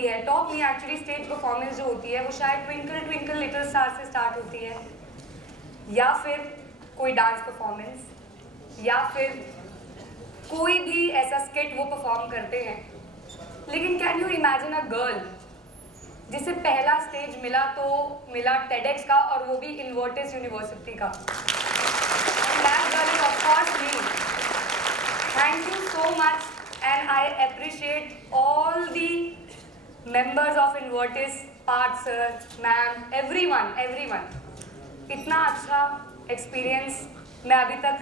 होती है, टॉप नहीं एक्चुअली, स्टेज परफॉर्मेंस जो होती है वो शायद ट्विंकल ट्विंकल लिटिल स्टार से स्टार्ट होती है, या फिर कोई डांस परफॉर्मेंस, या फिर कोई भी ऐसा स्किट वो परफॉर्म करते हैं। लेकिन can you imagine a girl जिसे पहला स्टेज मिला तो मिला टेडेक्स का, और वो भी इन्वर्टिस यूनिवर्सिटी का। That girl is of course me. Thank you so much and I appreciate all the members of Invertis, Parth sir, ma'am, everyone. इतना अच्छा एक्सपीरियंस मैं अभी तक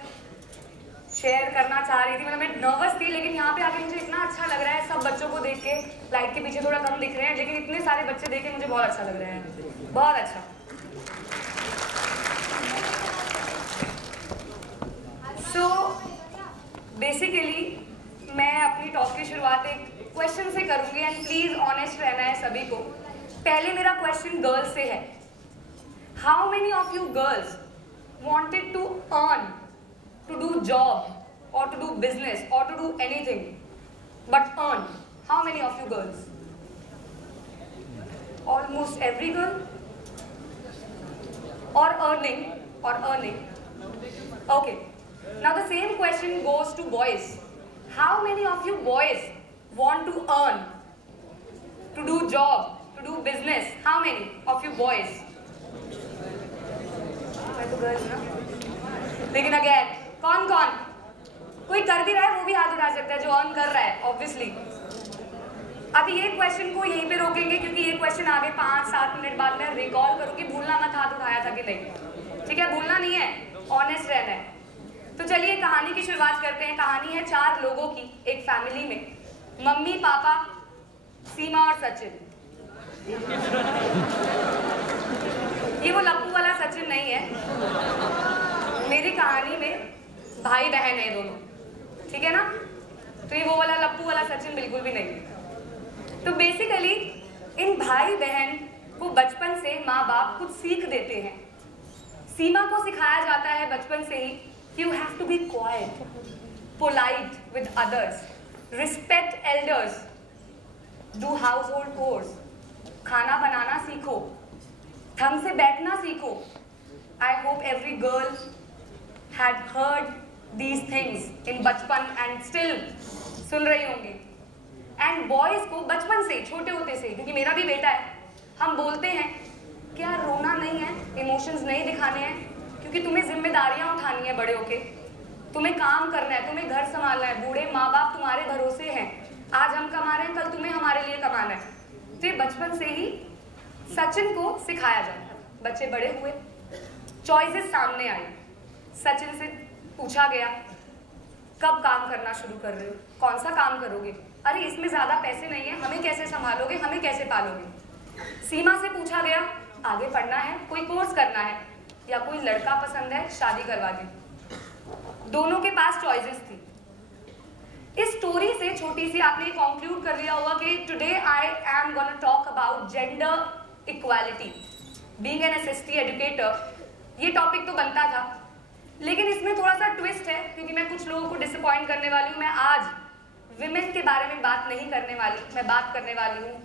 शेयर करना चाह रही थी, मतलब मैं नर्वस थी, लेकिन यहाँ पे आके मुझे इतना अच्छा लग रहा है। सब बच्चों को देख के, लाइट के पीछे थोड़ा कम दिख रहे हैं, लेकिन इतने सारे बच्चे देख के मुझे बहुत अच्छा लग रहा है, बहुत अच्छा। So बेसिकली मैं अपनी टॉक की शुरुआत एक क्वेश्चन से करूंगी, एंड प्लीज ऑनेस्ट रहना है सभी को। पहले मेरा क्वेश्चन गर्ल्स से है। How many of you girls wanted to earn, to do job और टू डू बिजनेस और to do anything but earn? How many of you girls? Almost every girl. और earning okay. Now the same question goes to boys. How many of you boys want to earn, to do job, to do business? How many of you boys? मैं तो girls ना, लेकिन again कौन कोई कर भी रहा है वो भी हाथ उठा सकता है जो अर्न कर रहा है, ऑब्वियसली। अभी ये क्वेश्चन को यहीं पे रोकेंगे, क्योंकि ये क्वेश्चन आगे 5-7 मिनट बाद मैं रिकॉल करूंगी। भूलना मत हाथ उठाया था कि नहीं, ठीक है? भूलना नहीं है, ऑनेस्ट रहना है। तो चलिए कहानी की शुरुआत करते हैं। कहानी है 4 लोगों की एक फैमिली में, मम्मी, पापा, सीमा और सचिन। ये वो लप्पू वाला सचिन नहीं है। मेरी कहानी में भाई बहन है दोनों, ठीक है ना? तो ये वो वाला लप्पू वाला सचिन बिल्कुल भी नहीं। तो बेसिकली इन भाई बहन को बचपन से माँ बाप कुछ सीख देते हैं। सीमा को सिखाया जाता है बचपन से ही, you have to be quiet, polite with others, respect elders, do household chores, खाना बनाना सीखो, ढंग से बैठना सीखो। I hope every girl had heard these things in बचपन and still सुन रही होंगी। And boys को बचपन से, छोटे होते से, क्योंकि मेरा भी बेटा है, हम बोलते हैं कि यार रोना नहीं है, इमोशंस नहीं दिखाने हैं, क्योंकि तुम्हें जिम्मेदारियां उठानी है बड़े होके, तुम्हें काम करना है, तुम्हें घर संभालना है, बूढ़े माँ बाप तुम्हारे भरोसे हैं, आज हम कमा रहे हैं, कल तुम्हें हमारे लिए कमाना है। तो ये बचपन से ही सचिन को सिखाया जाता है। बच्चे बड़े हुए, चॉइसेस सामने आई, सचिन से पूछा गया कब काम करना शुरू कर रहे हो, कौन सा काम करोगे, अरे इसमें ज्यादा पैसे नहीं है, हमें कैसे संभालोगे, हमें कैसे पालोगे। सीमा से पूछा गया आगे पढ़ना है, कोई कोर्स करना है, या कोई लड़का पसंद है, शादी करवा दी। दोनों के पास चॉइसेस थी। इस स्टोरी से छोटी सी आपने कंक्लूड कर लिया होगा कि today I am gonna talk about gender equality. Being an SST educator ये टॉपिक तो बनता था, लेकिन इसमें थोड़ा सा ट्विस्ट है, क्योंकि मैं कुछ लोगों को डिसअपॉइंट करने वाली हूँ। मैं आज विमेन के बारे में बात नहीं करने वाली, मैं बात करने वाली हूँ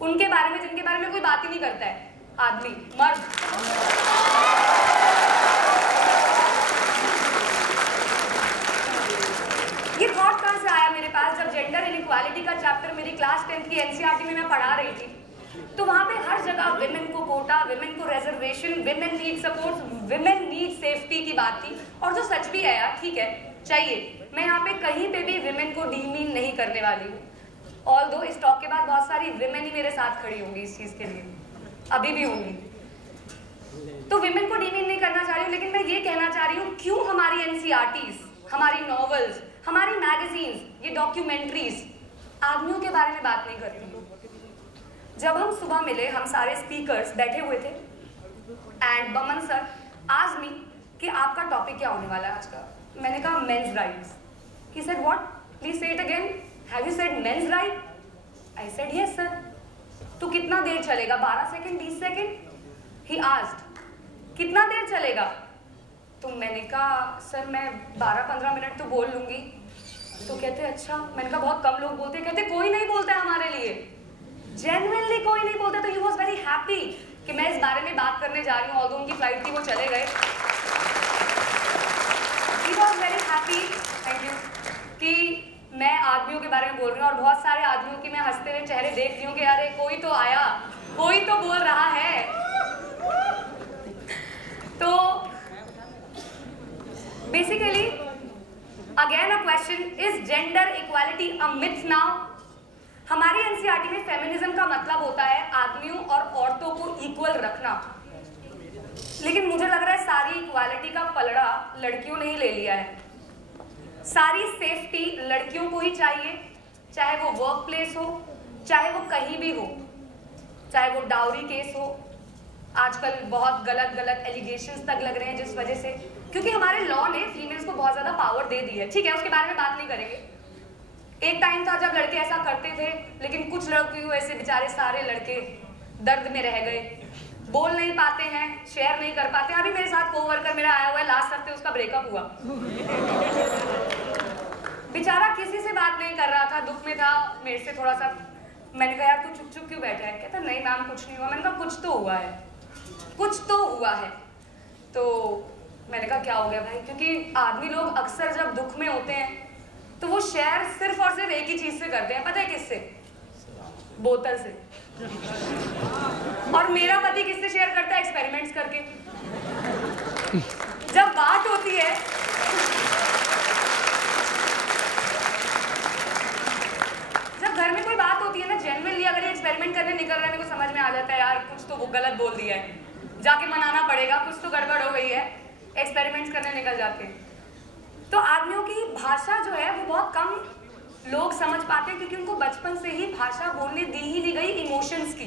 उनके बारे में जिनके बारे में कोई बात ही नहीं करता है, आदमी, मर्द। ये थॉट कहां से आया मेरे पास? जब जेंडर इनइक्वालिटी का चैप्टर मेरी क्लास 10 की एनसीईआरटी में मैं पढ़ा रही थी, तो वहां पे हर जगह विमेन को कोटा, विमेन को reservation, women need support, women need safety की बात थी। और जो सच भी है यार, ठीक है, चाहिए। मैं यहाँ पे कहीं पे भी विमेन को डीमीन नहीं करने वाली हूँ, ऑल्दो इस टॉक के बाद बहुत सारी विमेन ही मेरे साथ खड़ी होंगी इस चीज के लिए, अभी भी होंगी। तो विमेन को डीमीन नहीं करना चाह रही हूँ, लेकिन मैं ये कहना चाह रही हूँ क्यों हमारी एनसीईआरटीज, हमारी नॉवेल्स, हमारी मैगजीन्स, ये डॉक्यूमेंट्रीज आदमियों के बारे में बात नहीं करती। जब हम सुबह मिले, हम सारे स्पीकर्स बैठे हुए थे, and Boman sir asked me कि आपका टॉपिक क्या होने वाला है आज का। मैंने कहा men's rights. He said what, please say it again, have you said men's right? I said yes sir. तो कितना देर चलेगा? 12 सेकेंड, 20 सेकेंड? ही आस्क्ड कितना देर चलेगा? तो मैंने कहा सर मैं 12-15 मिनट तो बोल लूंगी। तो कहते अच्छा। मैंने कहा बहुत कम लोग बोलते हैं। कहते कोई नहीं बोलता है हमारे लिए। जेन हैप्पी कि मैं इस बारे में बात करने जा रही हूँ। ऑल्दो उनकी फ्लाइट थी, वो चले गए। He was very happy, thank you, कि मैं आदमियों के बारे में बोल रही हूँ और बहुत सारे आदमियों की मैं हंसते हुए चेहरे देख रही हूँ कि अरे कोई तो आया, कोई तो बोल रहा है। तो basically again a question, is gender equality a myth now? हमारी एनसीईआरटी में फेमिनिज्म का मतलब होता है आदमियों और औरतों को इक्वल रखना, लेकिन मुझे लग रहा है सारी इक्वालिटी का पलड़ा लड़कियों ने ही ले लिया है। सारी सेफ्टी लड़कियों को ही चाहिए, चाहे वो वर्क प्लेस हो, चाहे वो कहीं भी हो, चाहे वो डाउरी केस हो। आजकल बहुत गलत गलत एलिगेशंस तक लग रहे हैं जिस वजह से, क्योंकि हमारे लॉ ने फीमेल्स को बहुत ज्यादा पावर दे दी है। ठीक है, उसके बारे में बात नहीं करेंगे। एक टाइम था जब लड़के ऐसा करते थे, लेकिन कुछ लड़के ऐसे बेचारे सारे लड़के दर्द में रह गए, बोल नहीं पाते हैं, शेयर नहीं कर पाते। अभी मेरे साथ कोवर्कर मेरा आया हुआ है, लास्ट हफ्ते उसका ब्रेकअप हुआ। बेचारा किसी से बात नहीं कर रहा था, दुख में था। मेरे से थोड़ा सा, मैंने कहा यार तू चुप चुप क्यों बैठा है? कहता नहीं मैम कुछ नहीं हुआ। मैंने कहा कुछ तो हुआ है, कुछ तो हुआ है। तो मैंने कहा क्या हो गया भाई? क्योंकि आदमी लोग अक्सर जब दुख में होते हैं तो वो शेयर सिर्फ और सिर्फ एक ही चीज से करते हैं, पता है किससे? बोतल से। और मेरा पति किससे शेयर करता है? एक्सपेरिमेंट्स करके। जब बात होती है जब घर में कोई बात होती है ना, जेन्युइनली अगर ये एक्सपेरिमेंट करने निकल रहा है, मेरे को समझ में आ जाता है यार कुछ तो वो गलत बोल दिया है, जाके मनाना पड़ेगा, कुछ तो गड़बड़ हो गई है। एक्सपेरिमेंट्स करने निकल जाते हैं। तो आदमियों की भाषा जो है वो बहुत कम लोग समझ पाते हैं, क्योंकि उनको बचपन से ही भाषा बोलने दी ही नहीं गई इमोशंस की।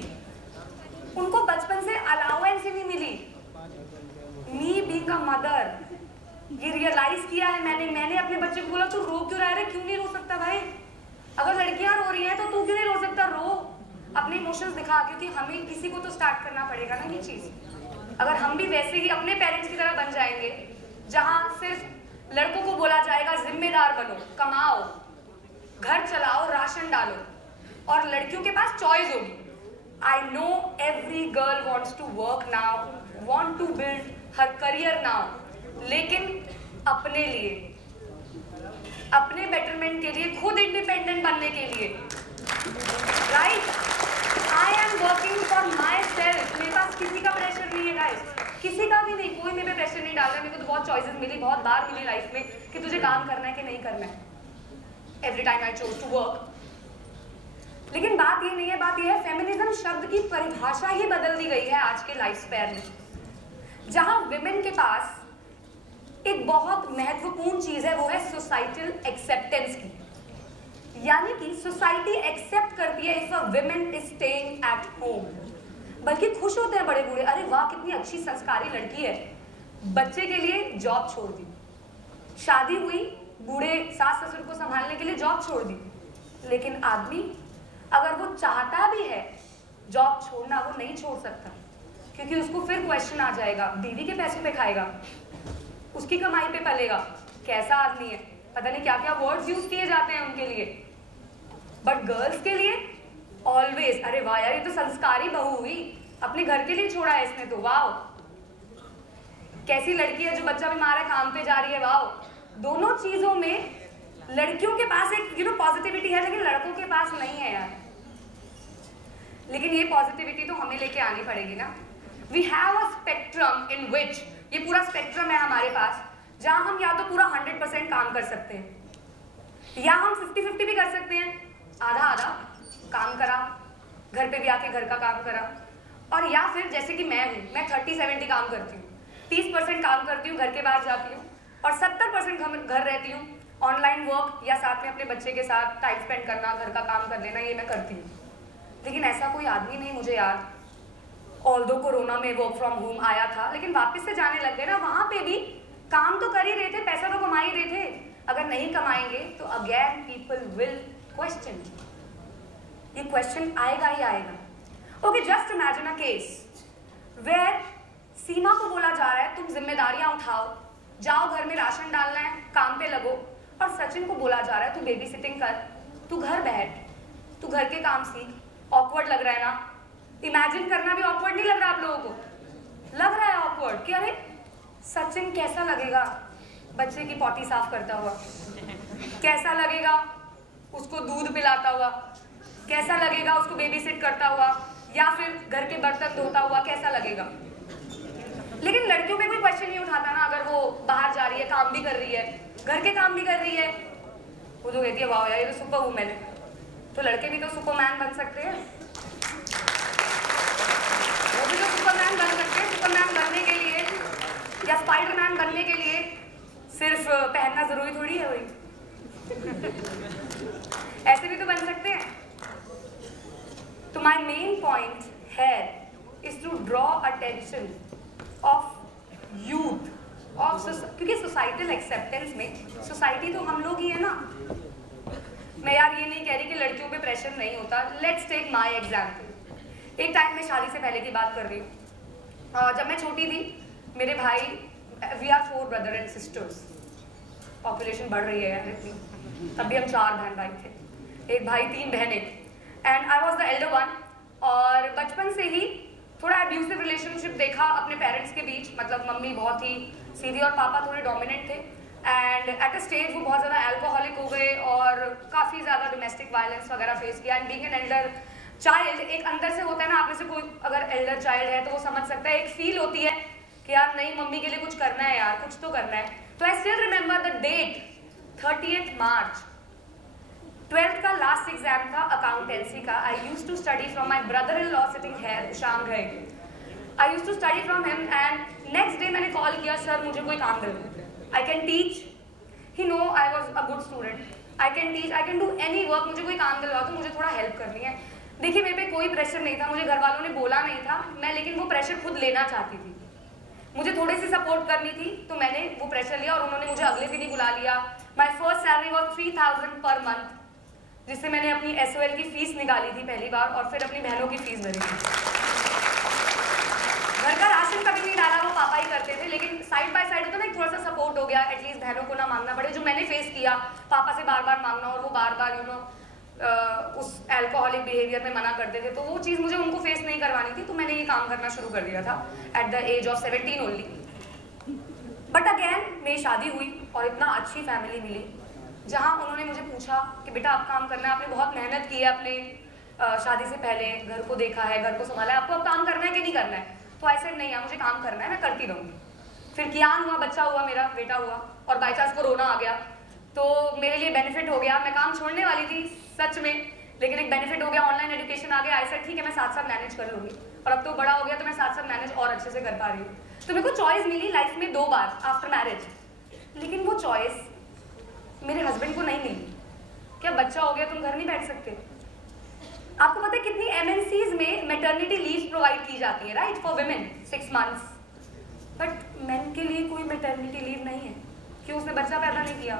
उनको बचपन से अलाउंस ही नहीं मिली। मी बीइंग अ मदर, ये रियलाइज किया है मैंने अपने बच्चे को बोला तू रो क्यों रहा है? क्यों नहीं रो सकता भाई? अगर लड़कियां रो रही हैं तो तू क्यों नहीं रो सकता? रो, अपने इमोशंस दिखा, क्योंकि हमें किसी को तो स्टार्ट करना पड़ेगा ना ये चीज। अगर हम भी वैसे ही अपने पेरेंट्स की तरह बन जाएंगे, जहां सिर्फ लड़कों को बोला जाएगा जिम्मेदार बनो, कमाओ, घर चलाओ, राशन डालो, और लड़कियों के पास चॉइस होगी। I know every girl wants to work now, want to build her career now, लेकिन अपने लिए, अपने बेटरमेंट के लिए, खुद इंडिपेंडेंट बनने के लिए। Right? I am working for my self. मेरे पास किसी का प्रेशर नहीं है गाइस, किसी का भी नहीं। कोई मेरे पे प्रेशर नहीं डाल रहा है। मेरे को तो बहुत चॉइसेस मिली, बहुत बार मिली लाइफ में कि तुझे काम करना है कि नहीं करना है। Every time I choose to work. लेकिन बात ये नहीं है, बात ये है फेमिनिज्म शब्द की परिभाषा ही बदल दी गई है आज के लाइफ स्पैन में, जहां विमेन के पास एक बहुत महत्वपूर्ण चीज है, वो है सोसाइटल एक्सेप्टेंस की। यानी कि सोसाइटी एक्सेप्ट करती है if a women is staying at home. बल्कि खुश होते हैं बड़े बूढ़े, अरे वाह कितनी अच्छी संस्कारी लड़की है, बच्चे के लिए जॉब छोड़ दी, शादी हुई, बूढ़े सास ससुर को संभालने के लिए जॉब छोड़ दी। लेकिन आदमी अगर वो चाहता भी है जॉब छोड़ना, वो नहीं छोड़ सकता, क्योंकि उसको फिर क्वेश्चन आ जाएगा, बीवी के पैसों पे खाएगा, उसकी कमाई पे पलेगा, कैसा आदमी है, पता नहीं क्या क्या वर्ड्स यूज किए जाते हैं उनके लिए। बट गर्ल्स के लिए ऑलवेज, अरे वाह यार ये तो संस्कारी बहू हुई, अपने घर के लिए छोड़ा है इसने तो, वाह कैसी लड़की है जो बच्चा बीमार है काम पे जा रही है, वाह। दोनों चीजों में लड़कियों के पास एक पॉजिटिविटी है, लेकिन लड़कों के पास नहीं है यार। लेकिन ये पॉजिटिविटी तो हमें लेके आनी पड़ेगी ना। वी हैव अ स्पेक्ट्रम इन विच, ये पूरा स्पेक्ट्रम है हमारे पास, जहां हम या तो पूरा 100% काम कर सकते हैं, या हम 50-50 भी कर सकते हैं, आधा आधा काम करा, घर पे भी आके घर का काम करा, और या फिर जैसे कि मैं हूँ, मैं 30-70 काम करती हूँ, 30% काम करती हूँ, घर के बाहर जाती हूँ, और 70% घर रहती हूँ, ऑनलाइन वर्क या साथ में अपने बच्चे के साथ टाइम स्पेंड करना, घर का काम कर लेना, ये मैं करती हूँ। लेकिन ऐसा कोई आदमी नहीं मुझे याद, ऑल्दो कोरोना में वर्क फ्रॉम होम आया था, लेकिन वापस से जाने लग गए ना, वहां पे भी काम तो कर ही रहे थे, पैसा तो कमा ही रहे थे। अगर नहीं कमाएंगे तो अगेन पीपल विल क्वेश्चन, ये क्वेश्चन आएगा ही आएगा। Okay, just imagine a case where Seema को बोला जा रहा है तुम जिम्मेदारियां उठाओ, जाओ घर में राशन डालना है, काम पे लगो, और सचिन को बोला जा रहा है तू बेबी सिटिंग कर, तू घर बैठ, तू घर के काम सीख। ऑकवर्ड लग रहा है ना? इमेजिन करना भी ऑकवर्ड नहीं लग रहा आप लोगों को? लग रहा है ऑकवर्ड कि अरे सचिन कैसा लगेगा बच्चे की पॉटी साफ करता हुआ, कैसा लगेगा उसको दूध पिलाता हुआ, कैसा लगेगा उसको बेबी सिट करता हुआ, या फिर घर के बर्तन धोता हुआ, कैसा लगेगा? लेकिन लड़कियों पे कोई क्वेश्चन नहीं उठाता ना, अगर वो बाहर जा रही है, काम भी कर रही है, घर के काम भी कर रही है, वो तो कहती है वाह यार ये तो सुपर वुमेन है। तो लड़के भी तो सुपरमैन बन सकते हैं, वो भी तो सुपरमैन बन सकते हैं। सुपरमैन बनने के लिए या स्पाइडरमैन बनने के लिए सिर्फ पहनना जरूरी थोड़ी है, वही ऐसे भी तो बन सकते हैं। तो माई मेन पॉइंट है is to draw attention of youth, क्योंकि सोसाइटल एक्सेप्टेंस में सोसाइटी तो हम लोग ही है ना। मैं यार ये नहीं कह रही कि लड़कियों पे प्रेशर नहीं होता। Let's take my example. एक टाइम में शादी से पहले की बात कर रही हूँ। जब मैं छोटी थी, मेरे भाई, we are 4 brother and sisters, population बढ़ रही है यार इतनी, तब भी हम 4 बहन भाई थे, एक भाई 3 बहनें, and I was the Elder one. और बचपन से ही थोड़ा एब्यूसिव रिलेशनशिप देखा अपने पेरेंट्स के बीच, मतलब मम्मी बहुत ही सीधी और पापा थोड़े डोमिनेंट थे, एंड एट अ स्टेज वो बहुत ज़्यादा अल्कोहलिक हो गए और काफ़ी ज़्यादा डोमेस्टिक वायलेंस वगैरह फेस किया। And being an elder child, एक अंदर से होता है ना, आप में से कोई अगर एल्डर चाइल्ड है तो वो समझ सकता है, एक फील होती है कि यार नहीं मम्मी के लिए कुछ करना है यार, कुछ तो करना है। तो I still remember the date, 30th March, 12th का लास्ट एग्जाम था अकाउंटेंसी का। I used to study from my brother in law sitting here, शाम गए, I used to study from him. And next day मैंने call किया, sir मुझे कोई काम दे दो, I can teach, he know I was a good student, I can teach, I can do any work, मुझे कोई काम दिलवा दो, मुझे थोड़ा हेल्प करनी है। देखिए मेरे पे कोई प्रेशर नहीं था, मुझे घर वालों ने बोला नहीं था, मैं लेकिन वो प्रेशर खुद लेना चाहती थी, मुझे थोड़ी सी सपोर्ट करनी थी, तो मैंने वो प्रेशर लिया और उन्होंने मुझे अगले दिन ही बुला लिया। My first salary was 3000 per month, जिससे मैंने अपनी SOL की फीस निकाली थी पहली बार, और फिर अपनी बहनों की फीस भरी थी। घर का राशन कभी नहीं डाला, वो पापा ही करते थे, लेकिन साइड बाय साइड होता ना, थोड़ा सा सपोर्ट हो गया, एटलीस्ट बहनों को ना मांगना पड़े, जो मैंने फेस किया, पापा से बार बार मांगना और वो बार बार उस अल्कोहलिक बिहेवियर में मना करते थे, तो वो चीज़ मुझे उनको फेस नहीं करवानी थी, तो मैंने ये काम करना शुरू कर दिया था at the age of 17 only. But again मेरी शादी हुई और इतना अच्छी फैमिली मिली, जहाँ उन्होंने मुझे पूछा कि बेटा आप काम करना है, आपने बहुत मेहनत की है अपने शादी से पहले, घर को देखा है, घर को संभाला है, आपको अब काम करना है कि नहीं करना है? तो ऐसे नहीं है, मुझे काम करना है, मैं करती रहूँगी। फिर कियान हुआ, बच्चा हुआ, मेरा बेटा हुआ, और बाई चांस कोरोना आ गया, तो मेरे लिए बेनिफिट हो गया। मैं काम छोड़ने वाली थी सच में, लेकिन एक बेनिफिट हो गया, ऑनलाइन एजुकेशन आ गया। ऐसा ठीक है मैं साथ साथ मैनेज कर लूँगी, और अब तो बड़ा हो गया तो मैं साथ साथ मैनेज और अच्छे से कर पा रही हूँ। तो मेरे को चॉइस मिली लाइफ में 2 बार आफ्टर मैरिज, लेकिन वो चॉइस मेरे हस्बैंड को नहीं मिली। क्या बच्चा हो गया तुम घर नहीं बैठ सकते? आपको पता है कितनी MNCs में मैटरनिटी लीव प्रोवाइड की जाती है, right, for women 6 months, but main के लिए कोई मैटरनिटी लीव नहीं है। क्यों? उसने बच्चा पैदा नहीं किया।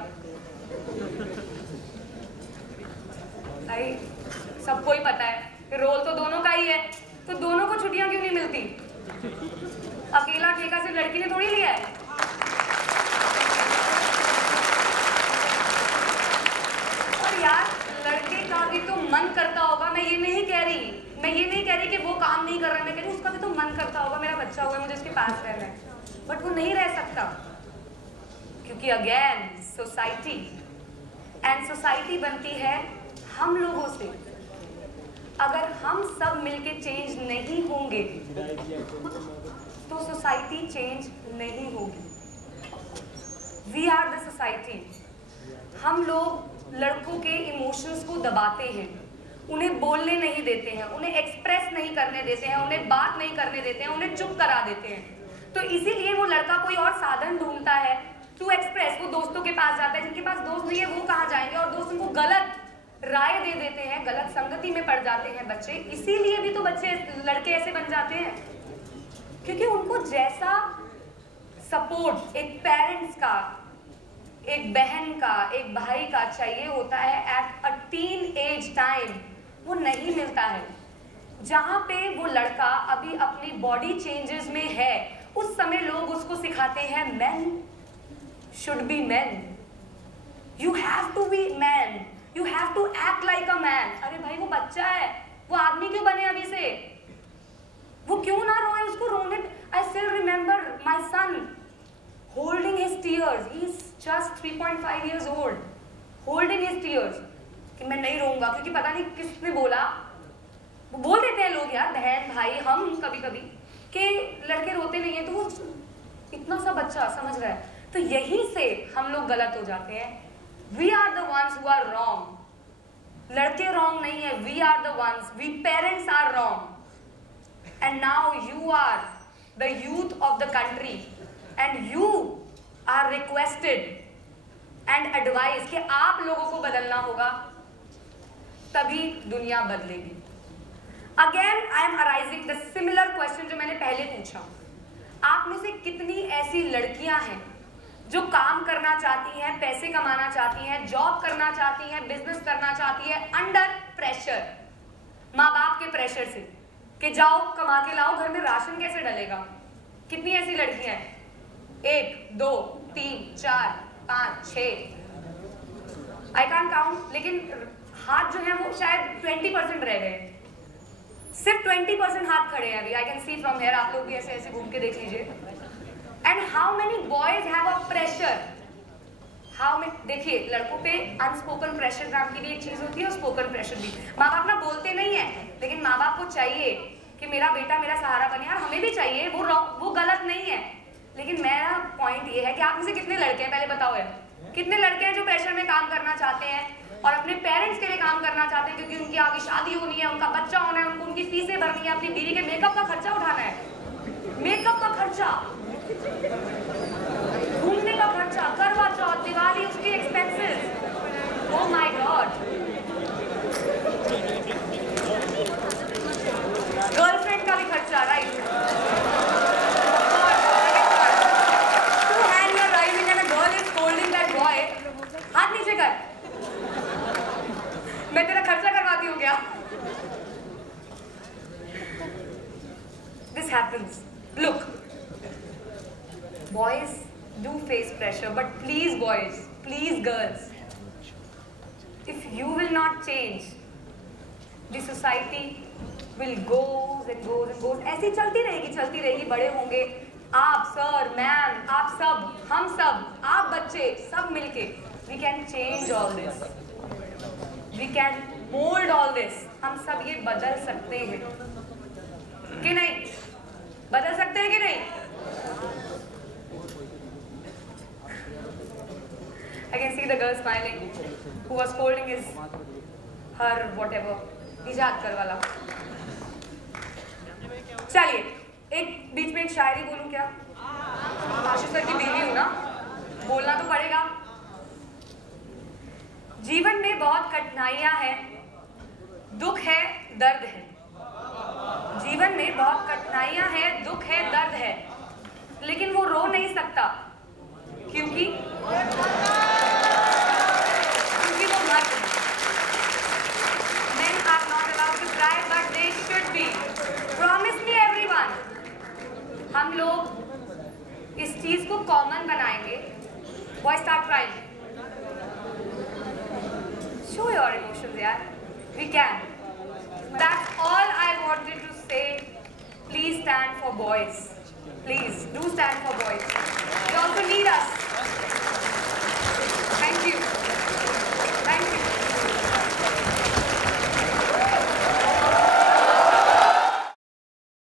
भाई सबको ही पता है रोल तो दोनों का ही है, तो दोनों को छुट्टियां क्यों नहीं मिलती? अकेला ठेका सिर्फ लड़की ने थोड़ी लिया है। और यार लड़के का भी तो मन करता होगा, मैं ये नहीं कह रही कि वो काम नहीं कर रहा है, मैं कह रही हूँ उसका भी तो मन करता होगा, मेरा बच्चा हुआ है, मुझे उसके पास रहना है, बट वो नहीं रह सकता, क्योंकि अगेन सोसाइटी, एंड सोसाइटी बनती है हम लोगों से। अगर हम सब मिलके चेंज नहीं होंगे तो सोसाइटी चेंज नहीं होगी। We are the society. हम लोग लड़कों के इमोशंस को दबाते हैं, उन्हें बोलने नहीं देते हैं, उन्हें एक्सप्रेस नहीं करने देते हैं, उन्हें बात नहीं करने देते हैं, उन्हें चुप करा देते हैं। तो इसीलिए वो लड़का कोई और साधन ढूंढता है टू एक्सप्रेस। वो दोस्तों के पास जाता है, जिनके पास दोस्त नहीं है वो कहाँ जाएंगे, और दोस्त उनको गलत राय दे देते हैं, गलत संगति में पड़ जाते हैं बच्चे। इसीलिए भी तो बच्चे, लड़के ऐसे बन जाते हैं, क्योंकि उनको जैसा सपोर्ट एक पेरेंट्स का, एक बहन का, एक भाई का चाहिए होता है at a teen age time, वो नहीं मिलता है। जहाँ पे वो लड़का अभी अपनी बॉडी चेंजेस में है, उस समय लोग उसको सिखाते हैं men should be men, you have to be man, you have to act like a man। अरे भाई वो बच्चा है, वो आदमी क्यों बने अभी से? 3.5 years old, holding his tears कि मैं नहीं रोऊंगा, क्योंकि पता नहीं किसने बोला, वो बोल देते हैं लोग यार, बहन भाई हम कभी कभी कि लड़के रोते नहीं है, तो वो इतना सा बच्चा समझ रहा है, तो यहीं से हम लोग गलत हो जाते हैं। We are the ones who are wrong, लड़के रॉन्ग नहीं है, we are the ones, we parents are wrong, and now you are the youth of the country and you are requested and advice कि आप लोगों को बदलना होगा, तभी दुनिया बदलेगी। Again I am arising the similar question जो मैंने पहले पूछा, आप में से कितनी ऐसी लड़कियां हैं जो काम करना चाहती हैं, पैसे कमाना चाहती हैं, जॉब करना चाहती हैं, बिजनेस करना चाहती है अंडर प्रेशर, माँ बाप के प्रेशर से कि जाओ कमा के लाओ, घर में राशन कैसे डलेगा? कितनी ऐसी लड़कियां हैं? 1 2 3 4 5 6 आई कांट काउंट, लेकिन हाथ जो है वो शायद 20% रह गए, सिर्फ 20% हाथ खड़े हैं अभी। I can see from here, आप लोग भी ऐसे ऐसे घूम के देख लीजिए। And how many boys have a pressure, how में देखिए, लड़कों पे अनस्पोकन प्रेशर नाम की भी एक चीज होती है और स्पोकन प्रेशर भी। माँ बाप ना बोलते नहीं है, लेकिन माँ बाप को चाहिए कि मेरा बेटा मेरा सहारा बने, यार हमें भी चाहिए, वो गलत नहीं है। लेकिन मेरा पॉइंट ये है कि आप में से कितने लड़के हैं, पहले बताओ यार, कितने लड़के हैं जो प्रेशर में काम करना चाहते हैं और अपने पेरेंट्स के लिए काम करना चाहते हैं, क्योंकि उनकी आगे शादी होनी है, उनका बच्चा होना है, उनको उनकी फीसें भरनी है, अपनी बीवी के मेकअप का खर्चा उठाना है, मेकअप का खर्चा, घूमने का खर्चा, करवा चौथ, दिवाली, उसके expenses, oh my god, girlfriend का भी खर्चा, right? Two hand you are rising and a girl is holding that boy, हाथ नीचे कर, मैं तेरा खर्चा करवाती हूँ क्या? This happens. Look, boys do face pressure, but please boys, please girls, if you will not change, the society will goes and goes and goes. ऐसी चलती रहेगी, बड़े होंगे, आप सर, मैम, आप सब, हम सब, आप बच्चे, सब मिलके, we can change all this. We can mold all this. हम सब ये बदल सकते हैं कि नहीं? बदल सकते हैं कि नहीं? I can see the girl smiling, who was holding her whatever, निजात कर वाला। चलिए, एक बीच में एक शायरी बोलूं क्या? आशीष सर की बीवी हूं ना, बोलना तो पड़ेगा। जीवन में बहुत कठिनाइयां हैं, दुख है, दर्द है। जीवन में बहुत कठिनाइयां हैं, दुख है, दर्द है, लेकिन वो रो नहीं सकता, क्योंकि वो मर्द है। Men are not allowed to cry, but they should be. Promise me everyone. हम लोग इस चीज को कॉमन बनाएंगे। Boys start crying. Show your emotions, yaar. We can. That's all I wanted to say. Please stand for boys. Please do stand for boys. They also need us.